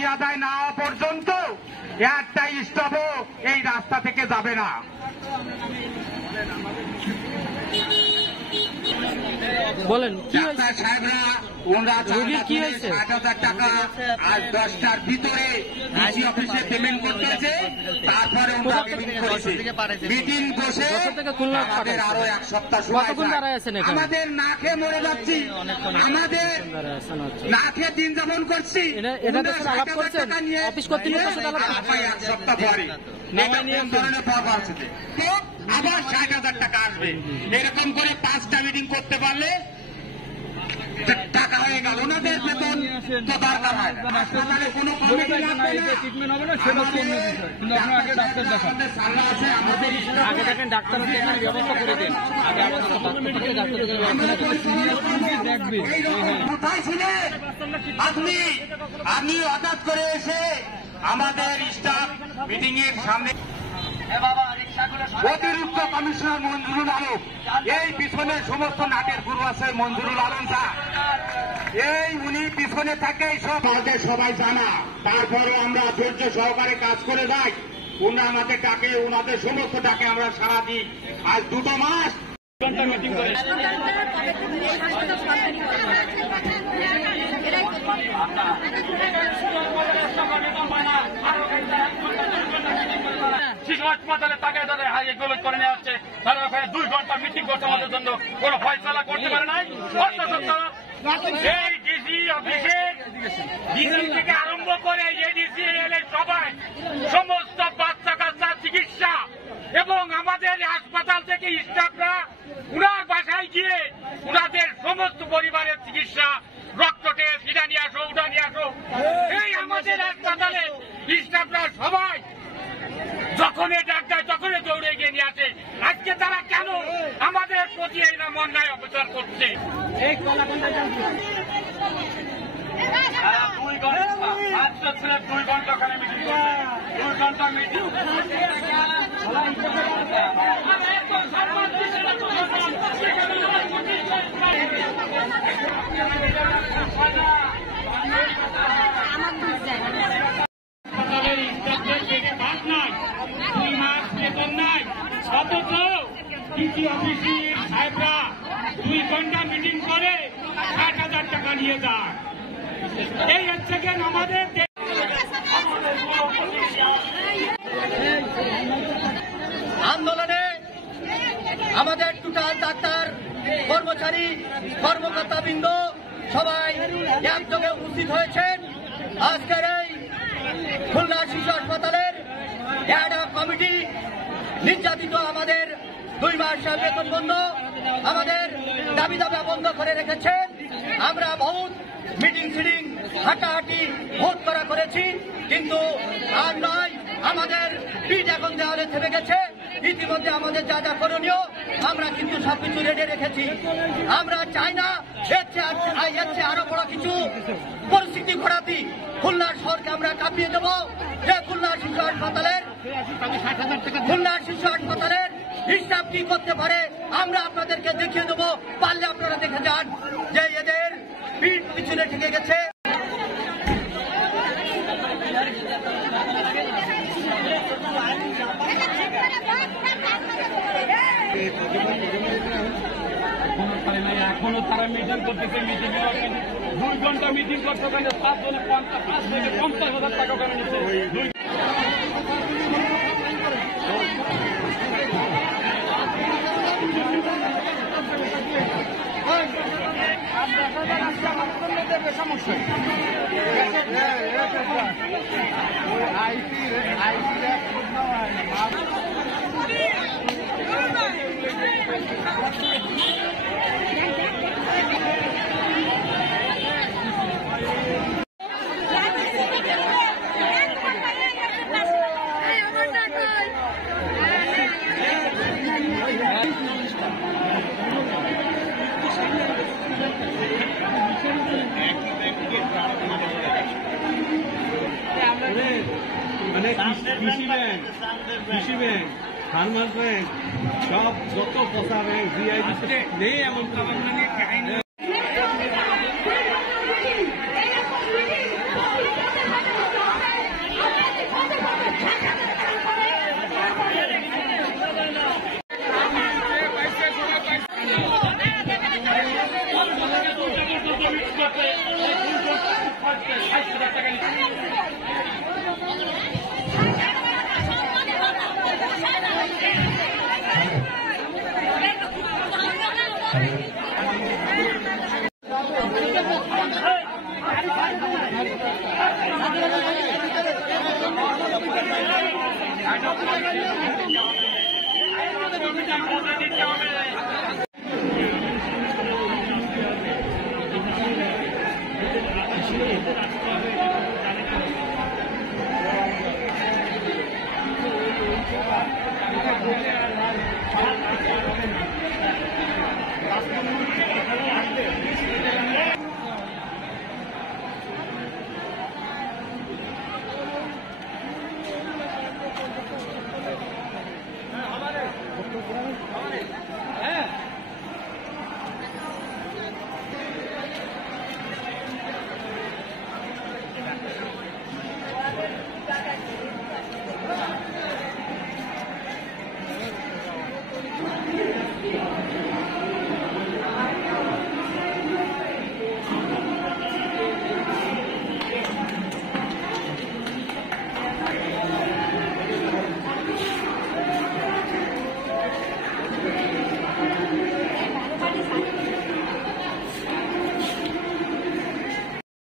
দাবি আদায় না হওয়া পর্যন্ত একটা স্টপও এই রাস্তা থেকে যাবে না। বলেন সাহেবরা ওনারা 60,000 টাকা আজ 10টার ভিতরে ডিসি অফিসে পেমেন্ট করতে আছে। তারপরে ওনারা মিটিং বসে আমাদের আরো এক সপ্তাহ সময় আমাদের না খেয়ে মরে যাচ্ছি, আমাদের না খেয়ে দিন যাপন করছি। অফিস কর্তৃপক্ষের সাথে এক সপ্তাহ পরে ধরনের পথ আছে তো আবার 60,000 টাকা আসবে। এরকম করে 5টা মিটিং করতে পারলে টাকা হয়ে গেল। ওনাদের বেতন তো দরকার হয় না, হাসপাতালে কোনো কমিটি লাগবে না, ট্রিটমেন্ট হবে না, সেটা অন্য বিষয়। কিন্তু আপনারা আগে ডাক্তার দেখান, সামনে আছে আমাদের আগে দেখেন ডাক্তার ব্যবস্থা করে দেন। আগে আমাদের দেখবে কোথায় ছিলেন আপনি? আপনি হঠাৎ করে এসে আমাদের স্টাফ মিটিং এর সামনে অতিরিক্ত কমিশনার মঞ্জুরুল আলম, এই পিছনে সমস্ত নাটের গুরু আছে মঞ্জুরুল আলম স্যার, এই উনি পিছনে থাকে সব সবাই জানা। তারপরে আমরা ধৈর্য সহকারে কাজ করে যাই। উনি আমাদের ডাকে, ওনাদের সমস্ত ডাকে আমরা সারা দিই। আজ 2 মাস মিটিং করে শিশু হাসপাতালে তাকে তাদের হারিয়ে গোলক করে নেওয়া হচ্ছে। তারা ওখানে 2 ঘন্টা মিটিং করছে আমাদের জন্য, কোন ফয়সালা করতে পারে নাই। এই ডিসি অফিসে ডিসি থেকে আরম্ভ করে এডিসি এলএ সবাই সমস্ত বাচ্চা কাচ্চা চিকিৎসা এবং আমাদের হাসপাতাল থেকে স্টাফরা উনার বাসায় গিয়ে উনাদের সমস্ত পরিবারের চিকিৎসা, রক্ত টেস্ট, এটা নিয়ে আসো, ওটা নিয়ে আসো। এই আমাদের হাসপাতালে স্টাফরা সবাই যখনই ডাক দেয় তখনই দৌড়ে গিয়ে নিয়ে আসে। আজকে তারা কেন আমাদের প্রতি এইরকম অন্যায় অবিচার করছে? 2 ঘন্টা ওখানে মিটিং করছে, 2 ঘন্টা মিটিং অথচ ডিসি অফিসের সাহেবরা 2 ঘন্টা মিটিং করে 60,000 টাকা নিয়ে যায়। এই হচ্ছে কেন আমাদের আন্দোলনে আমাদের টোটাল ডাক্তার, কর্মচারী, কর্মকর্তাবৃন্দ সবাই একযোগে উপস্থিত হয়েছেন। আজকের এই খুলনা শিশু হাসপাতালের অ্যাডহক কমিটি নির্যাতিত আমাদের 2 মাস বেতন বন্ধ, আমাদের দাবি দাবা বন্ধ করে রেখেছেন। আমরা বহুত মিটিং ফিটিং হাঁটাহাঁটি ভোট করেছি, কিন্তু আর নয়, আমাদের পিঠ এখন দেওয়ালে থেমে গেছে। ইতিমধ্যে আমাদের যা যা করণীয় আমরা কিন্তু সবকিছু রেডি রেখেছি। আমরা চাই না এর চেয়ে আরো বড় কিছু পরিস্থিতি ঘটাতে। খুলনার শহরকে আমরা কাঁপিয়ে দেব। যে খুলনা শিশু হাসপাতালের হিসাব কি করতে পারে আমরা আপনাদেরকে দেখিয়ে দেবো। পারলে আপনারা দেখে যান যে এদের পিঠ পিছনে ঠেকে গেছে। এখনো তারা মিটিং করতেছে, মিটিং 2 ঘন্টা মিটিং করতে ওখানে 5 জনে 5 থেকে 50,000 টাকা করে নিচ্ছে। সমস্যা কৃষি ব্যাংক, ফার্মার্স ব্যাংক, সব যত পচা ব্যাংক জিআইডি নেই এমন কাহিনী। দিতে হবে